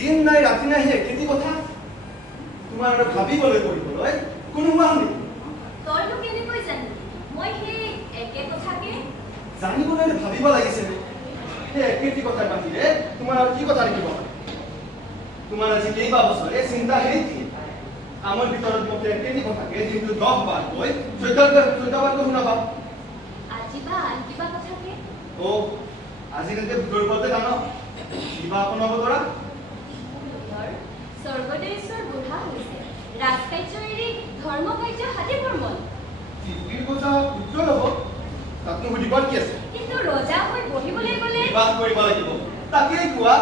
দিন নাই ৰাতি নাই একেটি কথা তোমাৰ আৰু ভাবিবলৈ কৰিবলৈ কোনো হোৱা নেকি তইনো কেনেকৈ জানি মই সেই একে কথাকে জানিবলৈ ভাবিব লাগিছে সেই একেটি কথাৰ বাহিৰে তোমাৰ আৰু কি কথা থাকিব তোমাৰ আজি কেইবা বছৰে চিন্তা হেৰি কি আমাৰ ভিতৰত মোক একেটি কথাকে দিনটো 10 বাৰ কৈ 14 বাৰকৈ শুনাবা আজি বা আন কিবা কথাকে ও আজি কিন্তু ভুলৰ পথে জানো কিবা আপোনাব কৰা স্বৰ্গদেশ্বৰ বুঢ়া হৈছে ৰাজকাৰ্য এৰি ধৰ্ম কাৰ্য হাতে কৰ্মল তিতিৰ কথা উজ্জ্বল হ'ব তাতনো সুধিবৰ কি আছে কিন্তু ৰজা হৈ বহিবলৈ গ'লে বিবাহ কৰিব লাগিব তাকেই কোৱা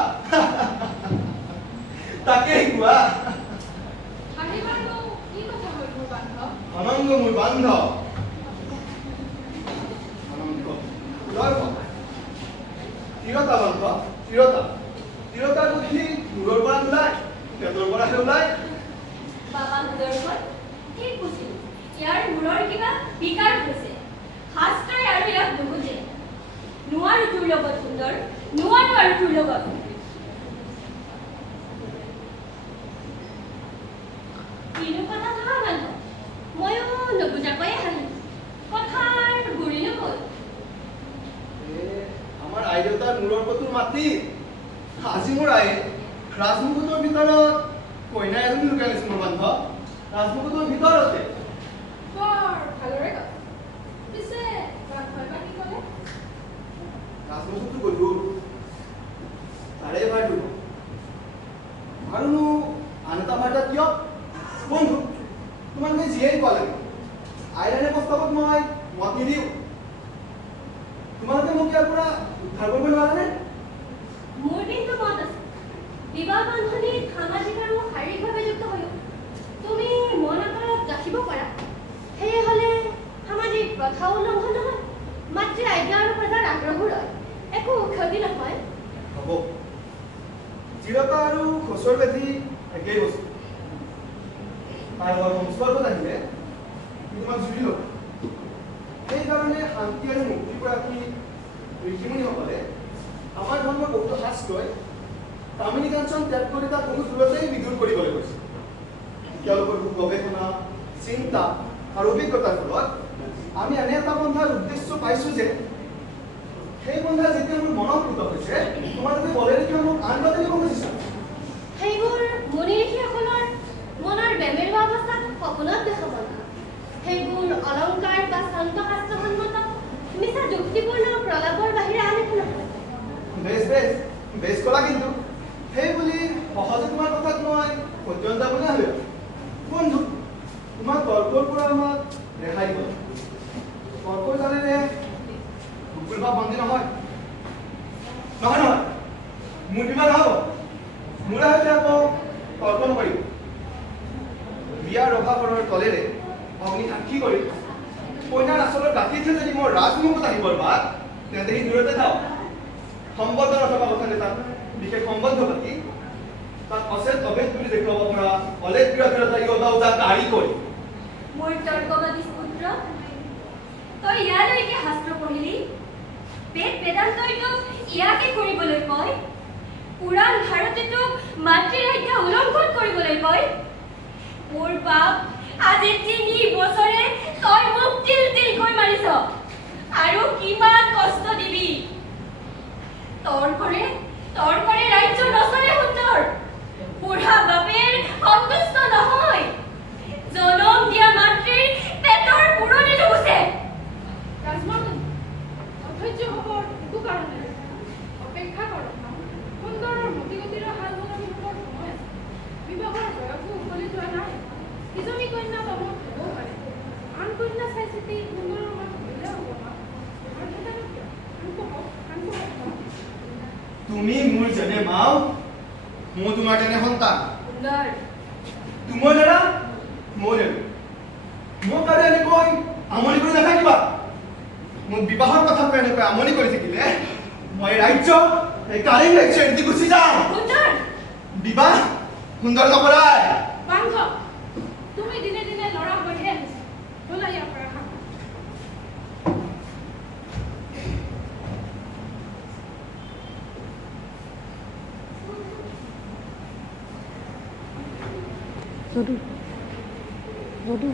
তাকেই কোৱা হাৰিবানো কি কথা হৈ মোৰ বান্ধৱ অনংগ মোৰ বান্ধৱ অনংগ দৰ্প তিৰতা বান্ধৱ তিৰতা দেখি দূৰৰ পৰা ওলাই পেটৰ পৰাহে ওলাই বাবা দৰ্শন ঠিক বুজিলো ইয়াৰ মূৰৰ কিবা বিকাৰ হৈছে শাস্ত্ৰই আৰু ইয়াক নুবুজে নোৱাৰো তোৰ লগত সুন্দৰ নোৱাৰো আৰু তোৰ লগত কিনো কথা নহয় বান্ধৱ ময়ো নুবুজাকৈয়ে হাঁহিম কথাৰ বুঢ়ীনো হ'ল আমাৰ আই দেউতাৰ মূৰৰ পতুৰ মাতি আজি মোৰ আই ৰাজমুকুটৰ ভিতৰত কইনা এজনী লুকাই লৈছে মোৰ বান্ধৱ ৰাজমুকুটৰ ভিতৰতে বৰ ভালৰে কথা পিছে বান্ধৱই কি ক'লে ৰাজমুকুটটো গধুৰ তাৰে ভাই দিব আৰুনো আন এটা ভাইটা কিয় বন্ধু তোমালোকে যিয়েই কোৱা লাগে আইৰাণে প্ৰস্তাৱত মই মত নিদিওঁ তোমালোকে মোক ইয়াৰ পৰা উদ্ধাৰ কৰিব নোৱাৰানে মোৰ কিন্তু মত আছে বিবাহ বান্ধনীত সামাজিক আৰু শাৰীৰিকভাৱে যুক্ত হৈও তুমি মন আকাৰত ৰাখিব পাৰা সেয়ে হ'লে সামাজিক প্ৰথা উলংঘন নহয় মাতৃ আজ্ঞা আৰু প্ৰজাৰ আগ্ৰহো ৰয় একো ক্ষতি নহয় হ'ব চিৰতা আৰু খচৰ ব্যাধি একেই বস্তু তাৰ সংস্পৰ্শত আহিলে তোমাক জুৰি ল'ব সেইকাৰণে শান্তি আৰু মুক্তিৰ পৰা আপুনি ঋষিমুনিসকলে আমাৰ ধৰ্মৰ বহুতো শাস্ত্ৰই কামিনী কাঞ্চন ত্যাগ কৰি তাক বহু দূৰতেই বিদূৰ কৰিবলৈ কৈছে তেওঁলোকৰ গৱেষণা চিন্তা আৰু অভিজ্ঞতাৰ ফলত আমি এনে এটা পন্থাৰ উদ্দেশ্য পাইছো যে সেই পন্থা যেতিয়া মোৰ মনত পূত হৈছে তোমালোকে বলেৰে কিয় মোক আন বাতৰি ক'ব খুজিছা সেইবোৰ মুনি ঋষিসকলৰ মনৰ বেমেৰুৱা অৱস্থাত সপোনত দেখা বন্ধা সেইবোৰ অলংকাৰ বা শান্ত শাস্ত্ৰসন্মত মিছা যুক্তিপূৰ্ণ প্ৰলাপৰ বাহিৰে আন একো নহয় বেছ ক'লা কিন্তু সেই বুলি সহজে তোমাৰ কথাত মই সত্যন্ত বুলি ভাবিব বন্ধু তোমাৰ তৰ্কৰ পৰা আমাক ৰেহাই দিব তৰ্কৰ জানেৰে কুকুৰ বা বন্দী নহয় মোৰ বিবাহ নহ'ব মোৰে সৈতে আকৌ তৰ্ক নকৰিব বিয়াৰ ৰভাঘৰৰ তলেৰে অগ্নি সাক্ষী কৰি কইনাৰ আচলৰ গাঁঠিতে যদি মোৰ ৰাজমুকুট আহিবৰ বাদ তেন্তে সি দূৰতে যাওক সম্বন্ধ নথকা কথাতে তাত বিশেষ সম্বন্ধ পাতি তাত অচেল অবেদ বুলি দেখুৱাব পৰা অলেখ ক্ৰিয়া গাড়ী কৰি মোৰ তৰ্কবাদী পুত্ৰ তই ইয়ালৈকে শাস্ত্ৰ পঢ়িলি বেদ বেদান্তই তোক ইয়াকে কৰিবলৈ কয় পুৰাণ ভাৰতে তোক মাতৃৰ আজ্ঞা উলংঘন কৰিবলৈ কয় মোৰ বাপ আজি 3 বছৰে তই মোক তিল তিলকৈ মাৰিছ আৰু কিমান কষ্ট দিবি তৰ্কৰে ৰাজ্য নচলে সুন্দৰ বুঢ়া বাপেৰ সন্তুষ্ট নহয় জনম দিয়া মাতৃৰ পেটৰ পুৰণি নুগুচে অধৈৰ্য হ'বৰ একো কাৰণ নাই অপেক্ষা কৰক সুন্দৰৰ মতিগতিৰ হাল সলনিৰ সময় আছে বিবাহৰ বয়সো উকলি যোৱা নাই ইজনী কন্যা তমত হ'বও পাৰে আন কন্যা চাই চিতি সুন্দৰৰ মান ধৰিলে হ'ব তুমি মোৰ যেনে মাও মই তোমাৰ তেনে সন্তান সুন্দৰ তোমাৰ দ্বাৰা মই মোক আৰু এনেকৈ আমনি কৰি নাথাকিবা মোক বিবাহৰ কথা কৈ এনেকৈ আমনি কৰি থাকিলে মই ৰাজ্য এই কালিং ৰাজ্য এৰি গুচি যাওঁ সুন্দৰ বিবাহ সুন্দৰ নকৰাই বান্ধৱ তুমি দিনে দিনে ল'ৰা হৈহে আহিছা ব'লা ইয়াৰ পৰা Dudu. Dudu.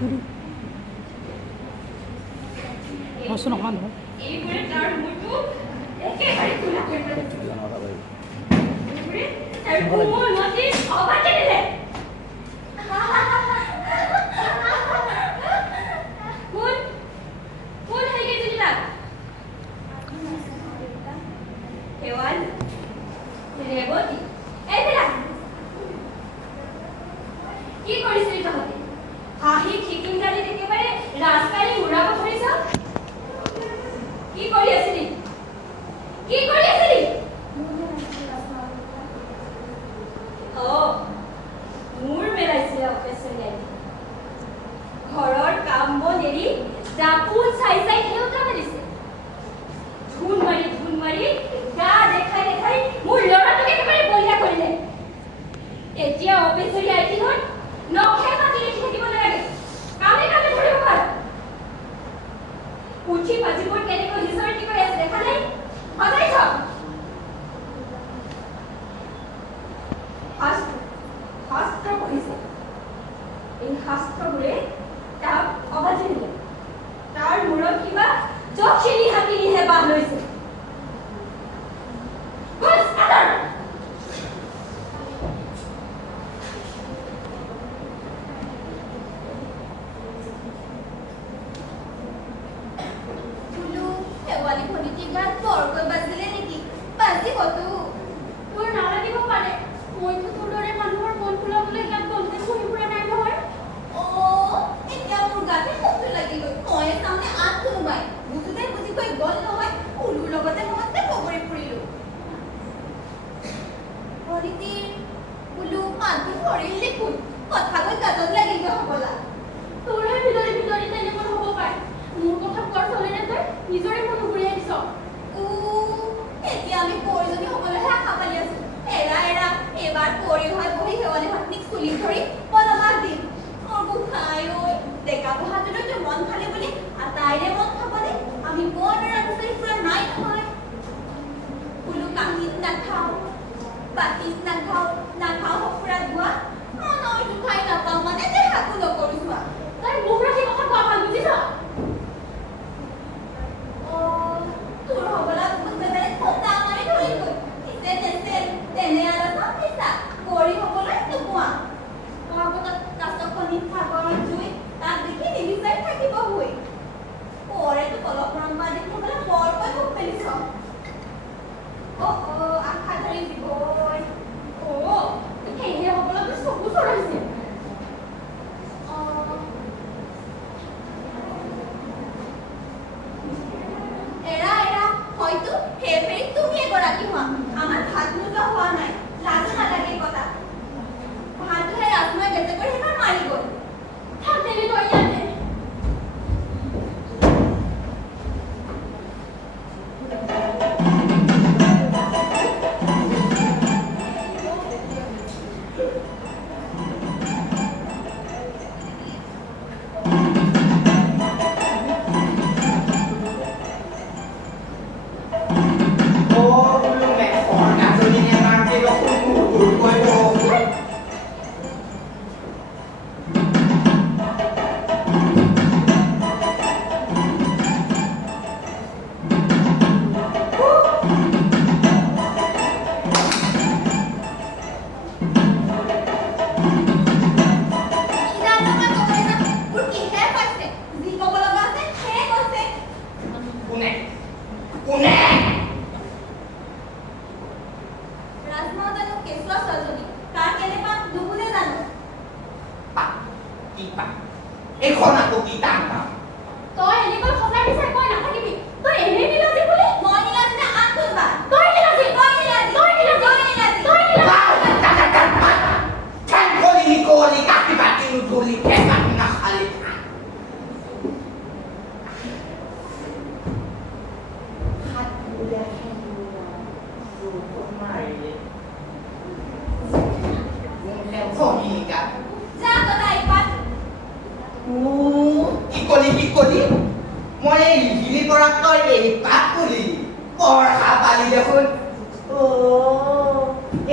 Dudu. Masuk nak mana? এইবোৰে তাৰ মুঠো একেবাৰে খোলা কৰি পেলাইছে। এইবোৰে তাৰ কোমল নদীৰ অবাকে দিলে। কোন কোন হৈ গৈছিল তাক? কেৱল ৰেৱতী। এইবিলাক কি কৰিছিলি তহঁতে? হাঁহি খিকিম দালিত একেবাৰে ৰাজকাৰী উৰাব ধৰিছ? কি কৰি আছিলি? কি কৰি আছিলি? মোৰ মেলাইছিলে অপেচনীয়াই। ঘৰৰ কাম বন এৰি দাপোন চাই চাই সেউতা মেলিছে। ধুন মাৰি গা দেখাই দেখাই মোৰ ল'ৰাটোক একেবাৰে বলিয়া কৰিলে। এতিয়া অপেচৰী আইটিহঁত নখে কাটি লিখি থাকিব নালাগে। কামে কামে ধৰিব পাৰ। উঠি পাজিবোৰ কেনেকৈ হিচৰটি কৰি আছে দেখা নাই? সজাই চাওক। শাস্ত্ৰ পঢ়িছে। এই শাস্ত্ৰবোৰে তাক অবাজি দিলে। তাৰ মূৰত কিবা জখিলি হাকিলিহে বাহ লৈছে।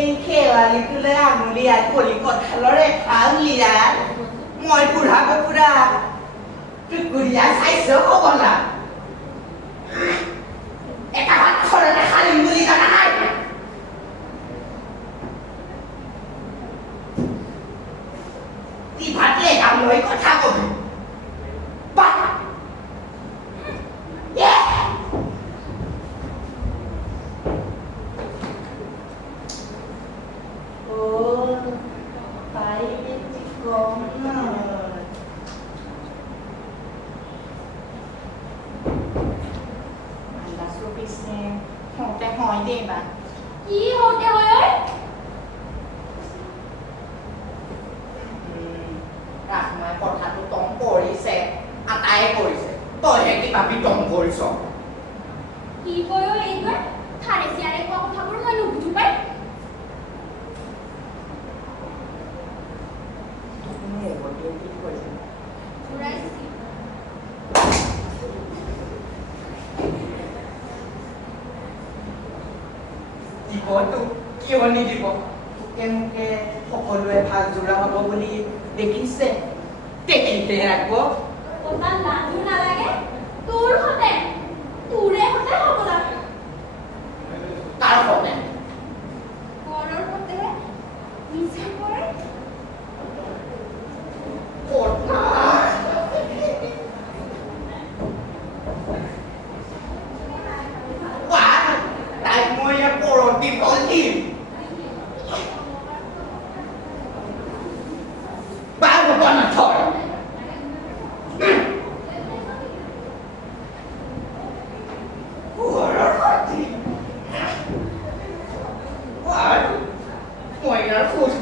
এই দেৱালী তোলে আঙুলি আই কলি কঁঠালৰে খাউলিয়াৰ মই বুঢ়া বপুৰা টুকুৰীয়া চাইছ হ'বলা এটা ভাত ঘৰতে খালিম বুলি জানা নাই টিভাতে গান লৈ কথা কবি বাহ কি হওঁতে হয় ঐ ৰাসমাই কথাটো তং কৰিছে আটায়ে কৰিছে তইহে কিবা বিতং কৰিছ কি কয় ঐ এইবাৰ থাৰে চিয়াৰে কোৱা কথাবোৰ মই নুবুজো পাই ঘূৰাইছি দিবতো কিয় নিদিব মোকে মোকে সকলোৱে ভাল যোৰা হ'ব বুলি দেখিছে দেখিতে ৰাখিব কথা লাজু নালাগে তোৰ হতে তোৰে হতে হ'ব লাগে তাৰ হতে ঘৰৰ হতে নিজে কৰে কথা তাই মই পৰতি পলটিম বাৰ বনা থৰ মই ইয়াৰ খোজ